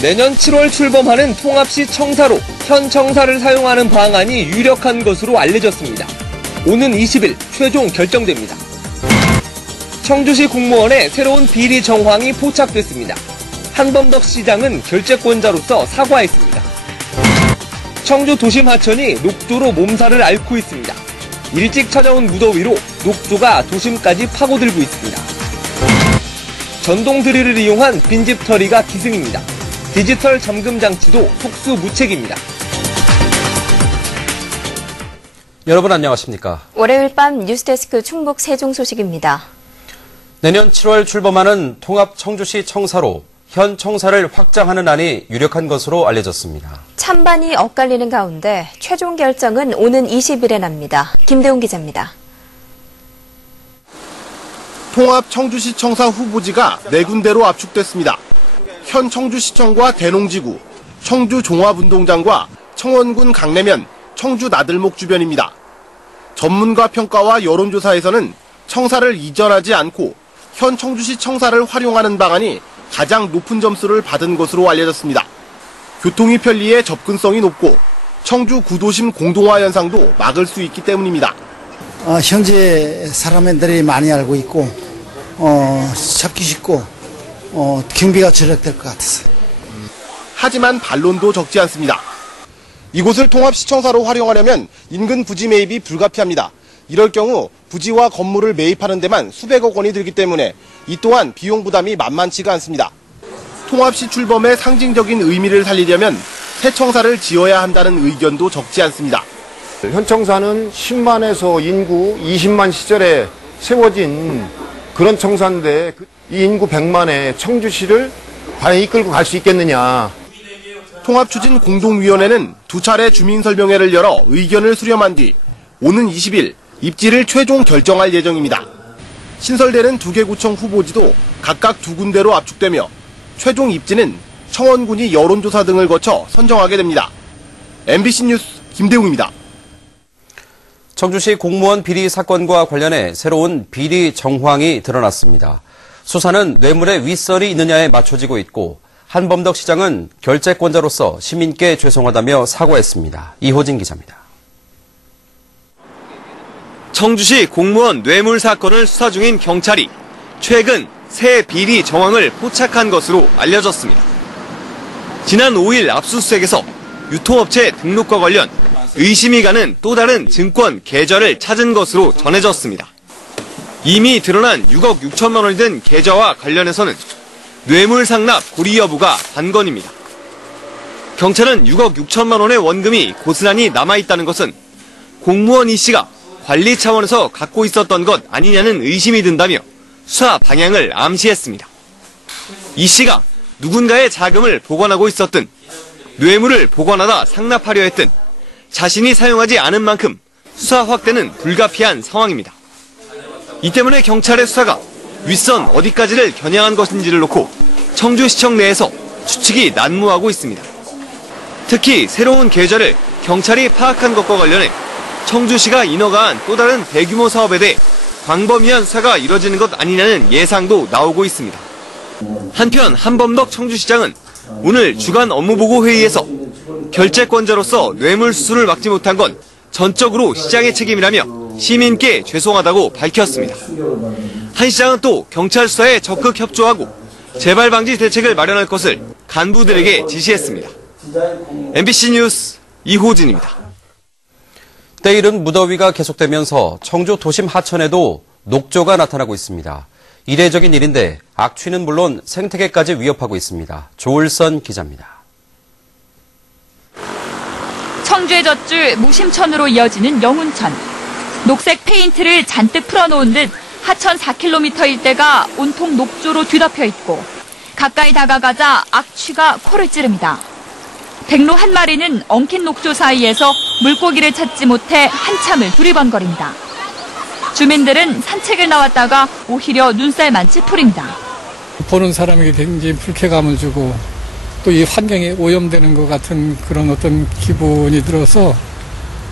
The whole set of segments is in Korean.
내년 7월 출범하는 통합시 청사로 현 청사를 사용하는 방안이 유력한 것으로 알려졌습니다. 오는 20일 최종 결정됩니다. 청주시 공무원의 새로운 비리 정황이 포착됐습니다. 한범덕 시장은 결재권자로서 사과했습니다. 청주 도심 하천이 녹조로 몸살을 앓고 있습니다. 일찍 찾아온 무더위로 녹조가 도심까지 파고들고 있습니다. 전동 드릴을 이용한 빈집 털이가 기승입니다. 디지털 잠금 장치도 속수무책입니다. 여러분 안녕하십니까? 월요일 밤 뉴스데스크 충북 세종 소식입니다. 내년 7월 출범하는 통합 청주시 청사로 현 청사를 확장하는 안이 유력한 것으로 알려졌습니다. 찬반이 엇갈리는 가운데 최종 결정은 오는 20일에 납니다. 김대웅 기자입니다. 통합 청주시 청사 후보지가 4군데로 압축됐습니다. 현 청주시청과 대농지구, 청주종합운동장과 청원군 강내면, 청주 나들목 주변입니다. 전문가 평가와 여론조사에서는 청사를 이전하지 않고 현 청주시 청사를 활용하는 방안이 가장 높은 점수를 받은 것으로 알려졌습니다. 교통이 편리해 접근성이 높고 청주 구도심 공동화 현상도 막을 수 있기 때문입니다. 현재 사람들이 많이 알고 있고 찾기 쉽고 경비가 절약될 것 같아서. 하지만 반론도 적지 않습니다. 이곳을 통합시청사로 활용하려면 인근 부지 매입이 불가피합니다. 이럴 경우 부지와 건물을 매입하는 데만 수백억 원이 들기 때문에 이 또한 비용 부담이 만만치가 않습니다. 통합시 출범의 상징적인 의미를 살리려면 새 청사를 지어야 한다는 의견도 적지 않습니다. 현 청사는 10만에서 인구 20만 시절에 세워진 그런 청사인데 이 인구 100만의 청주시를 과연 이끌고 갈 수 있겠느냐. 통합추진공동위원회는 2차례 주민설명회를 열어 의견을 수렴한 뒤 오는 20일 입지를 최종 결정할 예정입니다. 신설되는 2개 구청 후보지도 각각 2군데로 압축되며 최종 입지는 청원군이 여론조사 등을 거쳐 선정하게 됩니다. MBC 뉴스 김대웅입니다. 청주시 공무원 비리 사건과 관련해 새로운 비리 정황이 드러났습니다. 수사는 뇌물의 윗설이 있느냐에 맞춰지고 있고 한범덕 시장은 결재권자로서 시민께 죄송하다며 사과했습니다. 이호진 기자입니다. 청주시 공무원 뇌물 사건을 수사 중인 경찰이 최근 새 비리 정황을 포착한 것으로 알려졌습니다. 지난 5일 압수수색에서 유통업체 등록과 관련 의심이 가는 또 다른 증권 계좌를 찾은 것으로 전해졌습니다. 이미 드러난 6억 6천만 원이 든 계좌와 관련해서는 뇌물 상납 고리 여부가 관건입니다. 경찰은 6억 6천만 원의 원금이 고스란히 남아있다는 것은 공무원 이 씨가 관리 차원에서 갖고 있었던 것 아니냐는 의심이 든다며 수사 방향을 암시했습니다. 이 씨가 누군가의 자금을 보관하고 있었든 뇌물을 보관하다 상납하려 했든 자신이 사용하지 않은 만큼 수사 확대는 불가피한 상황입니다. 이 때문에 경찰의 수사가 윗선 어디까지를 겨냥한 것인지를 놓고 청주시청 내에서 추측이 난무하고 있습니다. 특히 새로운 계좌를 경찰이 파악한 것과 관련해 청주시가 인허가한 또 다른 대규모 사업에 대해 광범위한 수사가 이뤄지는 것 아니냐는 예상도 나오고 있습니다. 한편 한범덕 청주시장은 오늘 주간 업무보고 회의에서 결재권자로서 뇌물 수수를 막지 못한 건 전적으로 시장의 책임이라며 시민께 죄송하다고 밝혔습니다. 한 시장은 또 경찰 수사에 적극 협조하고 재발 방지 대책을 마련할 것을 간부들에게 지시했습니다. MBC 뉴스 이호진입니다. 때이른 무더위가 계속되면서 청주 도심 하천에도 녹조가 나타나고 있습니다. 이례적인 일인데 악취는 물론 생태계까지 위협하고 있습니다. 조을선 기자입니다. 청주의 젖줄 무심천으로 이어지는 영운천. 녹색 페인트를 잔뜩 풀어놓은 듯 하천 4km 일대가 온통 녹조로 뒤덮여 있고 가까이 다가가자 악취가 코를 찌릅니다. 백로 한 마리는 엉킨 녹조 사이에서 물고기를 찾지 못해 한참을 두리번거립니다. 주민들은 산책을 나왔다가 오히려 눈살만 찌푸립니다. 보는 사람에게 굉장히 불쾌감을 주고 또 이 환경이 오염되는 것 같은 그런 어떤 기분이 들어서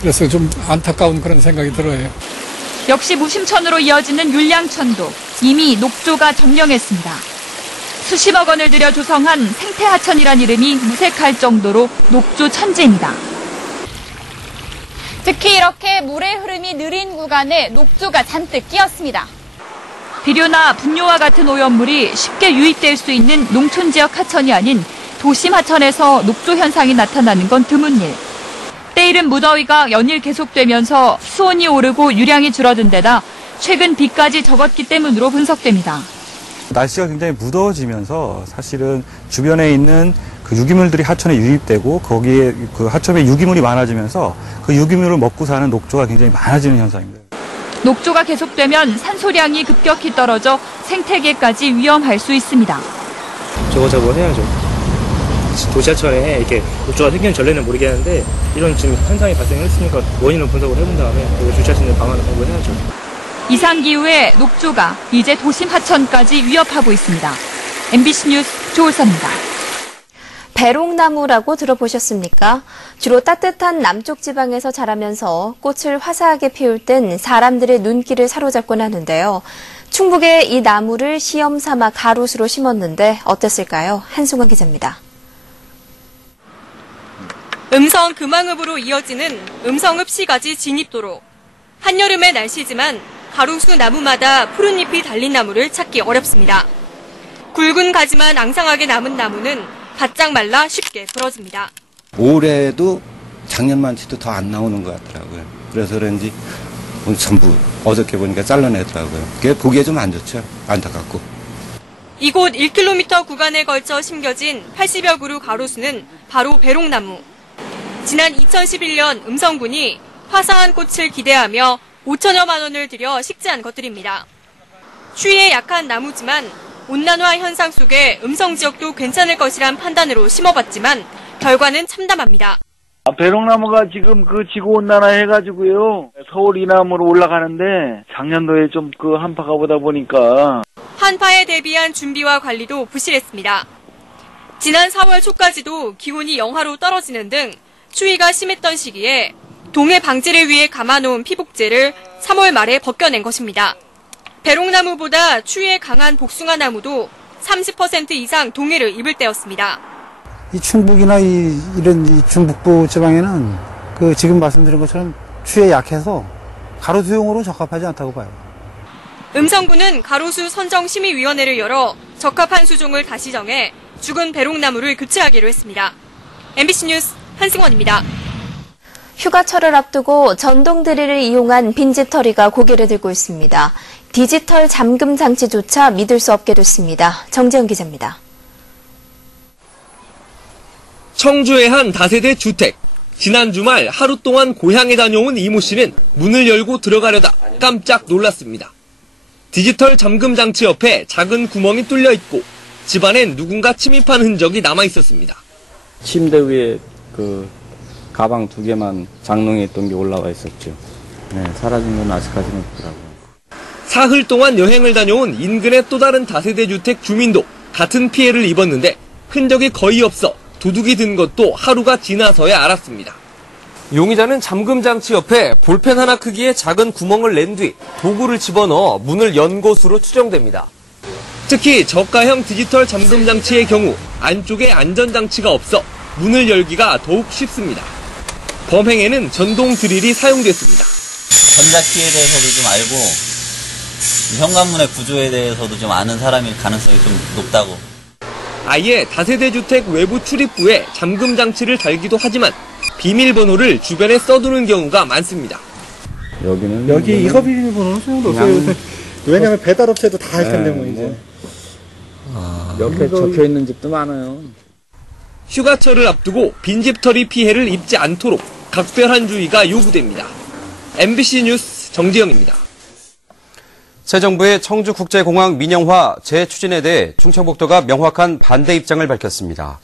그래서 좀 안타까운 그런 생각이 들어요. 역시 무심천으로 이어지는 율량천도 이미 녹조가 점령했습니다. 수십억 원을 들여 조성한 생태하천이란 이름이 무색할 정도로 녹조 천지입니다. 특히 이렇게 물의 흐름이 느린 구간에 녹조가 잔뜩 끼었습니다. 비료나 분뇨와 같은 오염물이 쉽게 유입될 수 있는 농촌 지역 하천이 아닌 도심 하천에서 녹조 현상이 나타나는 건 드문 일. 때이른 무더위가 연일 계속되면서 수온이 오르고 유량이 줄어든 데다 최근 비까지 적었기 때문으로 분석됩니다. 날씨가 굉장히 무더워지면서 사실은 주변에 있는 그 유기물들이 하천에 유입되고 거기에 그 하천에 유기물이 많아지면서 그 유기물을 먹고 사는 녹조가 굉장히 많아지는 현상입니다. 녹조가 계속되면 산소량이 급격히 떨어져 생태계까지 위험할 수 있습니다. 저거 해야죠. 도시하천에 이렇게 녹조가 생기는 전례는 모르겠는데 이런 지금 현상이 발생했으니까 원인을 분석을 해본 다음에 조치할 수 있는 방안을 공부해야죠. 이상기후에 녹조가 이제 도심 하천까지 위협하고 있습니다. MBC 뉴스 조울선입니다. 배롱나무라고 들어보셨습니까? 주로 따뜻한 남쪽 지방에서 자라면서 꽃을 화사하게 피울 땐 사람들의 눈길을 사로잡곤 하는데요. 충북에 이 나무를 시험 삼아 가로수로 심었는데 어땠을까요? 한승원 기자입니다. 음성 금왕읍으로 이어지는 음성읍 시가지 진입도로. 한여름의 날씨지만 가로수 나무마다 푸른 잎이 달린 나무를 찾기 어렵습니다. 굵은 가지만 앙상하게 남은 나무는 바짝 말라 쉽게 부러집니다. 올해도 작년만치도 더 안 나오는 것 같더라고요. 그래서 그런지 전부 어저께 보니까 잘라내더라고요. 그게 보기에 좀 안 좋죠. 안타깝고. 이곳 1km 구간에 걸쳐 심겨진 80여 그루 가로수는 바로 배롱나무. 지난 2011년 음성군이 화사한 꽃을 기대하며 5천여만 원을 들여 식재한 것들입니다. 추위에 약한 나무지만 온난화 현상 속에 음성 지역도 괜찮을 것이란 판단으로 심어봤지만 결과는 참담합니다. 배롱나무가 지금 그 지구온난화 해가지고요. 서울 이남으로 올라가는데 작년도에 좀 그 한파가 오다 보니까 한파에 대비한 준비와 관리도 부실했습니다. 지난 4월 초까지도 기온이 영하로 떨어지는 등 추위가 심했던 시기에 동해 방지를 위해 감아놓은 피복제를 3월 말에 벗겨낸 것입니다. 배롱나무보다 추위에 강한 복숭아나무도 30% 이상 동해를 입을 때였습니다. 이 충북이나 이런 중북부 지방에는 그 지금 말씀드린 것처럼 추위에 약해서 가로수용으로 적합하지 않다고 봐요. 음성군은 가로수 선정심의위원회를 열어 적합한 수종을 다시 정해 죽은 배롱나무를 교체하기로 했습니다. MBC 뉴스 한승원입니다. 휴가철을 앞두고 전동 드릴을 이용한 빈집털이가 고개를 들고 있습니다. 디지털 잠금 장치조차 믿을 수 없게 됐습니다. 정재현 기자입니다. 청주의 한 다세대 주택. 지난 주말 하루 동안 고향에 다녀온 이모 씨는 문을 열고 들어가려다 깜짝 놀랐습니다. 디지털 잠금 장치 옆에 작은 구멍이 뚫려 있고 집안엔 누군가 침입한 흔적이 남아 있었습니다. 침대 위에 그 가방 2개만 장롱에 있던 게 올라와 있었죠. 네, 사라진 건 아직까지는 없더라고요. 사흘 동안 여행을 다녀온 인근의 또 다른 다세대 주택 주민도 같은 피해를 입었는데 흔적이 거의 없어 도둑이 든 것도 하루가 지나서야 알았습니다. 용의자는 잠금 장치 옆에 볼펜 하나 크기의 작은 구멍을 낸 뒤 도구를 집어넣어 문을 연 것으로 추정됩니다. 특히 저가형 디지털 잠금 장치의 경우 안쪽에 안전장치가 없어 문을 열기가 더욱 쉽습니다. 범행에는 전동 드릴이 사용됐습니다. 전자키에 대해서도 좀 알고 현관문의 구조에 대해서도 좀 아는 사람일 가능성이 좀 높다고. 아예 다세대 주택 외부 출입구에 잠금 장치를 달기도 하지만 비밀번호를 주변에 써두는 경우가 많습니다. 여기 이거 비밀번호는 소용없어요. 왜냐면 배달업체도 다 할 텐데 뭐 이제. 옆에 적혀 있는 집도 많아요. 휴가철을 앞두고 빈집털이 피해를 입지 않도록 각별한 주의가 요구됩니다. MBC 뉴스 정지영입니다. 새 정부의 청주국제공항 민영화 재추진에 대해 충청북도가 명확한 반대 입장을 밝혔습니다.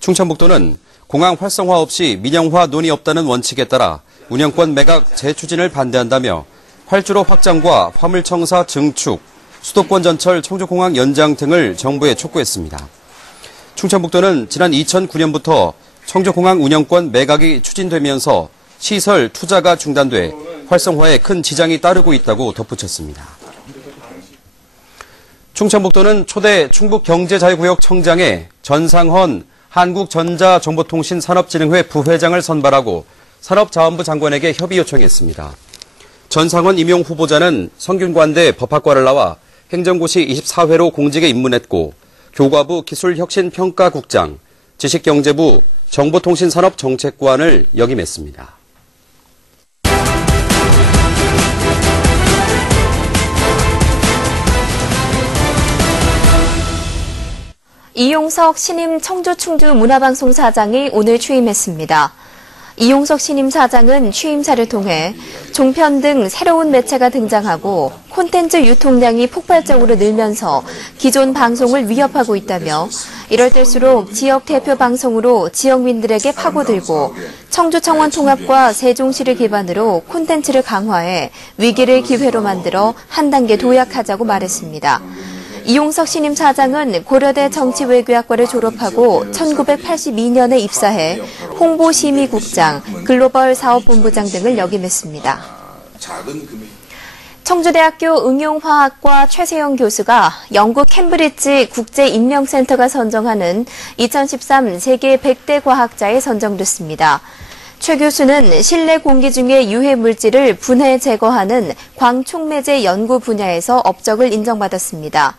충청북도는 공항 활성화 없이 민영화 논의 없다는 원칙에 따라 운영권 매각 재추진을 반대한다며 활주로 확장과 화물청사 증축, 수도권 전철 청주공항 연장 등을 정부에 촉구했습니다. 충청북도는 지난 2009년부터 청주공항 운영권 매각이 추진되면서 시설 투자가 중단돼 활성화에 큰 지장이 따르고 있다고 덧붙였습니다. 충청북도는 초대 충북경제자유구역 청장에 전상헌 한국전자정보통신산업진흥회 부회장을 선발하고 산업자원부 장관에게 협의 요청했습니다. 전상헌 임용 후보자는 성균관대 법학과를 나와 행정고시 24회로 공직에 입문했고 교과부 기술혁신평가국장, 지식경제부 정보통신산업정책관을 역임했습니다. 이용석 신임 청주-충주-문화방송 사장이 오늘 취임했습니다. 이용석 신임 사장은 취임사를 통해 종편 등 새로운 매체가 등장하고 콘텐츠 유통량이 폭발적으로 늘면서 기존 방송을 위협하고 있다며 이럴 때일수록 지역 대표 방송으로 지역민들에게 파고들고 청주청원 통합과 세종시를 기반으로 콘텐츠를 강화해 위기를 기회로 만들어 한 단계 도약하자고 말했습니다. 이용석 신임 사장은 고려대 정치외교학과를 졸업하고 1982년에 입사해 홍보심의국장, 글로벌 사업본부장 등을 역임했습니다. 청주대학교 응용화학과 최세영 교수가 영국 캠브리지 국제인명센터가 선정하는 2013 세계 100대 과학자에 선정됐습니다. 최 교수는 실내 공기 중의 유해 물질을 분해 제거하는 광촉매제 연구 분야에서 업적을 인정받았습니다.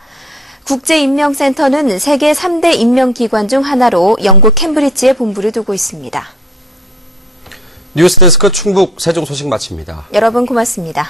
국제인명센터는 세계 3대 인명기관 중 하나로 영국 캠브리지에 본부를 두고 있습니다. 뉴스데스크 충북 세종 소식 마칩니다. 여러분 고맙습니다.